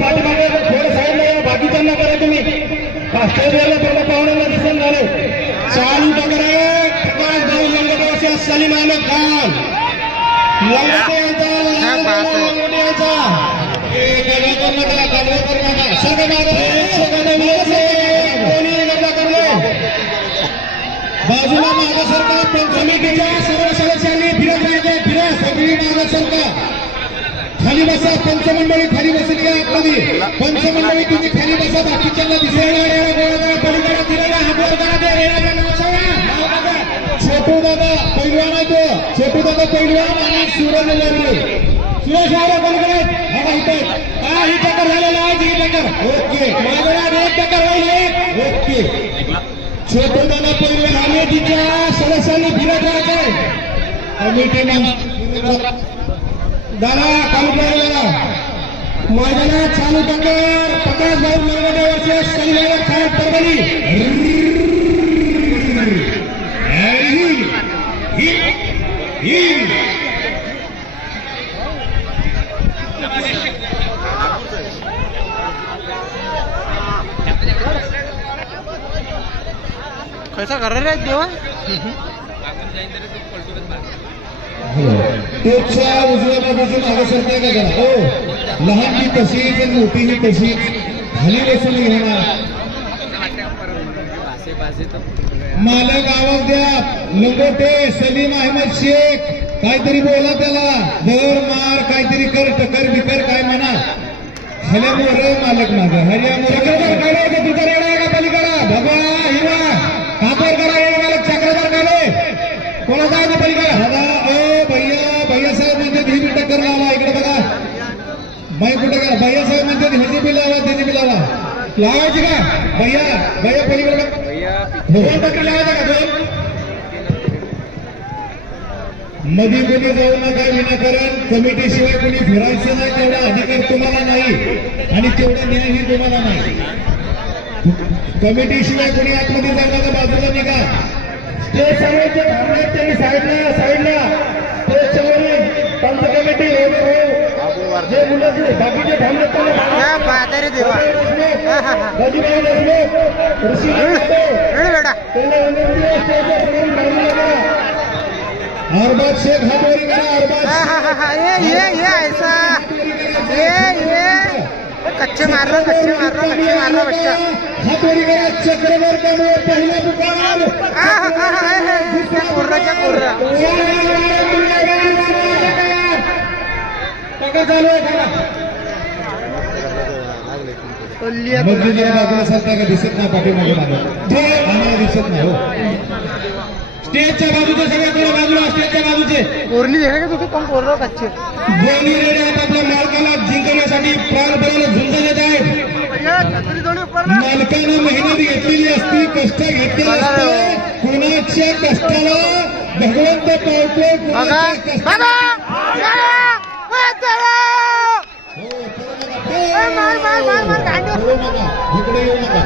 पाठीमागे थोडं साईडला या, बाकीच्यांना करा तुम्ही. स्टेजवरला थोडं पाहुण्याला दिसून झालं. चालू पकडा प्रकाश भाऊ लंगोटेचा सलीम अहमद खान लंगोटे यांचा बाजूला मागा सरका. पण कमिटीच्या सर्व सदस्यांनी फिरत राहायचे. फिरा सगळी मागा सरका. खाली बसा. पंचमंडळी खाली बसली आहे आतमध्ये. पंचमंडळी तुम्ही खाली बसा. बाकीच्यांना दिसेल. छोटू दादा पैलवान आहे तो. छोटू दादा पैलवान आणि सूरज लागले. सुरेश यादव पलीकडे. हा इथे ही टक्कर झालेला आहे. ही टक्कर ओके. माझ्या एक टक्कर होईल. ओके. छोटू दादा पैलवान आले. तिच्या सदस्यांनी फिरत राहायचे. कमिटी दादा चालू करायला मैदानात चालू टक्कर प्रकाश भाऊ लंगोटे वर्सेस सलीम अहमद खान परभणी. कैसा कर रहे देवा. त्याच्या उजव्या बाजूची मागे सरते का जरा. हो लहान ही तशीच आणि मोठी ही तशीच खाली बसून घेणार. मालक आवाज द्या. लंगोटे सलीम अहमद शेख काहीतरी बोला त्याला. दर मार काहीतरी कर टकर बिकर काय म्हणा. हल्या मोर मालक माझा हरिया चक्रधर काढे का तुझा रेडा आहे का पलीकडा. बाबा हिवा कापर करा. हे मालक चक्रधर काढे कोणा जाय ना पलीकडा. हवा ओ भैया भैया साहेब म्हणते ही बी टक्कर लावा. इकडे बघा बाई कुठे का. भैया साहेब म्हणते हिंदी बी लावा त्यांनी बी लावा. लावायची का भैया. भैया पलीकडे बघा. 2 टक्कर लावायचा का. 2 मध्ये कोणी जाऊ नका विनाकारण. कमिटीशिवाय कोणी फिरायचं नाही. तेवढा अधिकार तुम्हाला नाही आणि तेवढा न्यायही तुम्हाला नाही. कमिटीशिवाय कोणी आतमध्ये जाऊ नका. बाजूला निघा. जे सर्वचे थांबले त्यांनी साईडला त्याच्यावरील पंच कमिटी जे मुलं बाकीचे थांबले अरबाज शेख हातोरी करा. अरबाज ऐसा कच्चे मार रहा बच्चा. हातोरी करा. चक्रधर कामवर पहिला पुकार. क्या कर रहा चालू आहे. बाजूला सरता का दिसत नाही. पाठीमागे आम्हाला दिसत नाही. हो स्टेजच्या बाजूचे सगळ्या बाजूला. स्टेजच्या बाजूचे कोरली देखा का तुम्ही कोण कोर कच्चे दोन्ही रेड्या आपल्या मालकाला जिंकण्यासाठी प्राणपणाने झुंज देत आहेत. मालकानं मेहनत घेतलेली असती. कष्ट घेतलेले असते. कुणाच्या कष्टाला भगवंत पावतो. इकडे येऊ नका.